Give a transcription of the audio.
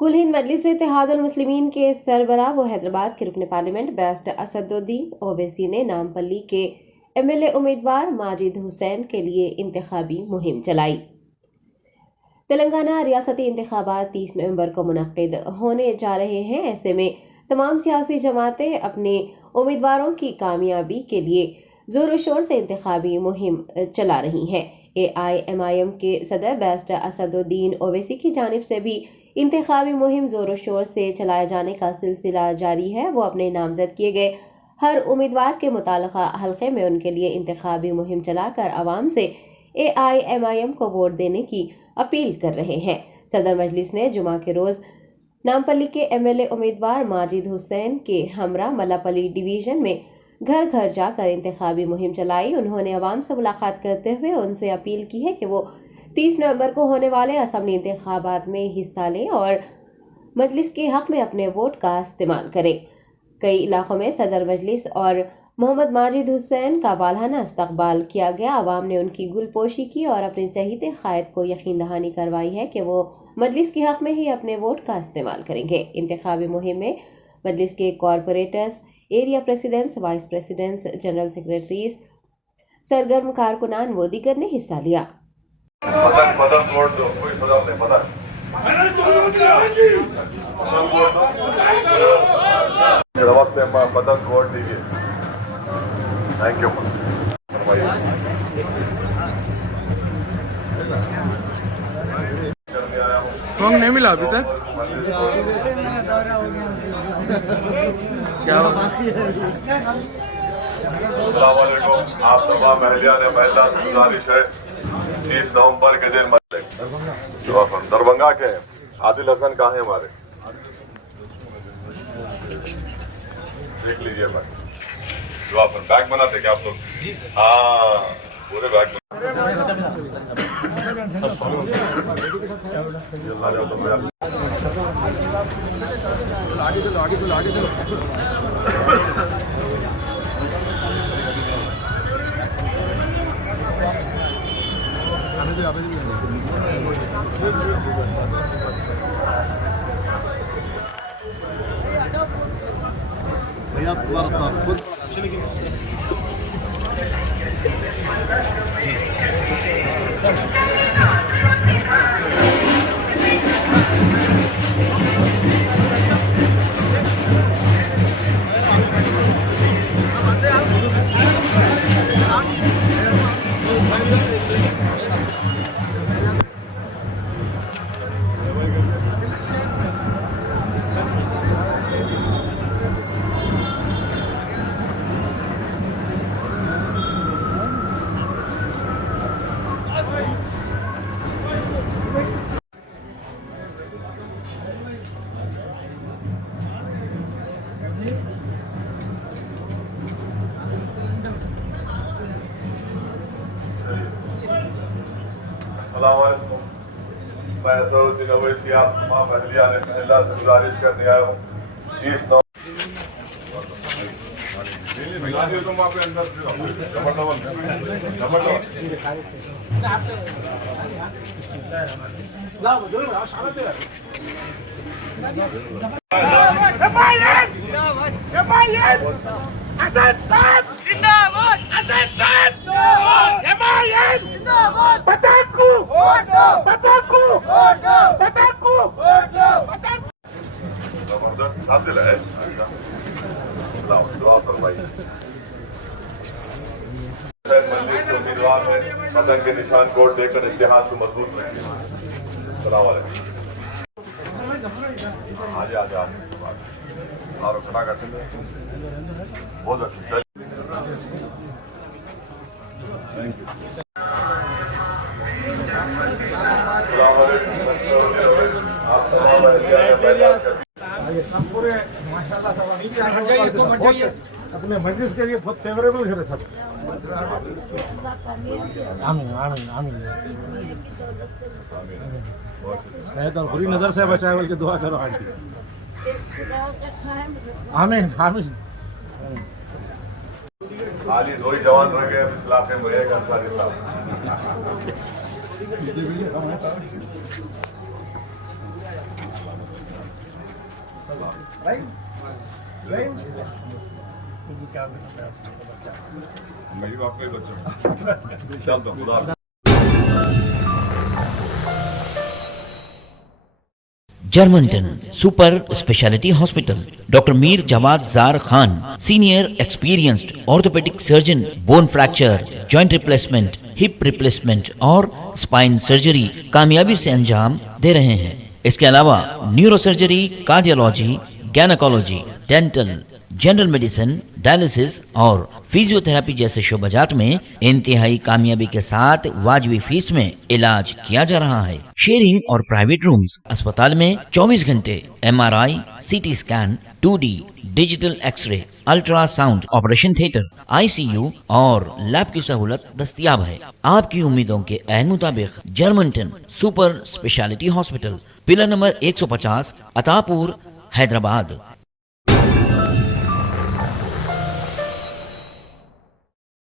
कुल हिंद मजलिस इत्तेहादुल मुस्लिमीन के सरबराह व हैदराबाद के रुकन पार्लियामेंट बैरिस्टर असदुद्दीन ओवैसी ने नामपल्ली के MLA उम्मीदवार माजिद हुसैन के लिए इंतखाबी मुहिम चलाई। तेलंगाना रियासती इंतखाबात 30 नवंबर को मुनक्किद होने जा रहे हैं। ऐसे में तमाम सियासी जमातें अपने उम्मीदवारों की कामयाबी के लिए जोर शोर से इंतखाबी मुहिम चला रही हैं। AIMIM के सदर बैरिस्टर असदुद्दीन ओवैसी की जानिब से भी इंतखाबी मुहिम जोर शोर से चलाए जाने का सिलसिला जारी है। वो अपने नामजद किए गए हर उम्मीदवार के मुताल्लिका हल्के में उनके लिए इंतखाबी मुहिम चलाकर आवाम से AIMIM को वोट देने की अपील कर रहे हैं। सदर मजलिस ने जुमा के रोज नामपल्ली के MLA उम्मीदवार माजिद हुसैन के हमरा मल्लापल्ली डिवीजन में घर घर जाकर इंतखाबी मुहिम चलाई। उन्होंने आवाम से मुलाकात करते हुए उनसे अपील की है कि वो 30 नवंबर को होने वाले असम्बली इंतखाबात में हिस्सा लें और मजलिस के हक में अपने वोट का इस्तेमाल करें। कई इलाकों में सदर मजलिस और मोहम्मद माजिद हुसैन का वालहाना इस्तकबाल किया गया। आवाम ने उनकी गुलपोशी की और अपने चहीते कायद को यकीन दहानी करवाई है कि वो मजलिस के हक में ही अपने वोट का इस्तेमाल करेंगे। इंतखाबी मुहिम में मजलिस के corporators, area presidents, vice presidents, general secretaries, सरगर्म कारकुनान व दीगर ने हिस्सा लिया। Thank you. रंग नहीं मिला अभी तक क्या? आप तमाम महिला ने महिला से गुजारिश है 30 नवंबर के दिन दरभंगा के आदिल हसन कहाँ है हमारे, देख लीजिए भाई। जो आप बैग बनाते क्या आप लोग? हाँ, पूरे बैग भैया तुम्हारा साथ खुद चलिए। मैं असदुद्दीन ओवैसी आप तमाम अहलिया ने महिला से गुजारिश करने आया हूँ 30 नवंबर तुम वहाँ पे अंदर जबरदस्त हासिल है। मंदिर के उम्मीदवार है, पतंग के निशान कोड देकर इतिहास को मजबूत रखेंगे। सलाम वालेकुम। आगे आगे आगे और खड़ा करते हैं। बहुत अच्छी थैंक यू। आप तमाम पूरे माशाल्लाह अपने मजलिस के लिए बहुत फेवरेबल है सब। आमीन आमीन आमीन। शायद और बुरी नजर से बचाए बोल के दुआ करो आंटी। आमीन आमीन। खाली 2 ही जवान रह गए इस इलाके में, एक अंसारी साहब। मेरी बाप का ही बच्चा चल दो खुदा जर्मनटन super speciality hospital doctor Mir Jawad Zar Khan senior experienced orthopaedic surgeon bone fracture joint replacement hip replacement और स्पाइन सर्जरी कामयाबी से अंजाम दे रहे हैं। इसके अलावा neuro surgery, cardiology, gynaecology, dental, general medicine, dialysis और फिजियोथेरेपी जैसे शोबाजात में इंतहाई कामयाबी के साथ वाजबी फीस में इलाज किया जा रहा है। शेयरिंग और प्राइवेट रूम्स। अस्पताल में 24 घंटे MRI, CT scan, 2D digital X-ray, ultrasound, operation theatre, ICU और लैब की सहूलत दस्तयाब है। आपकी उम्मीदों के ऐन मुताबिक Germanton super speciality hospital, pillar number 150, Attapur, Hyderabad.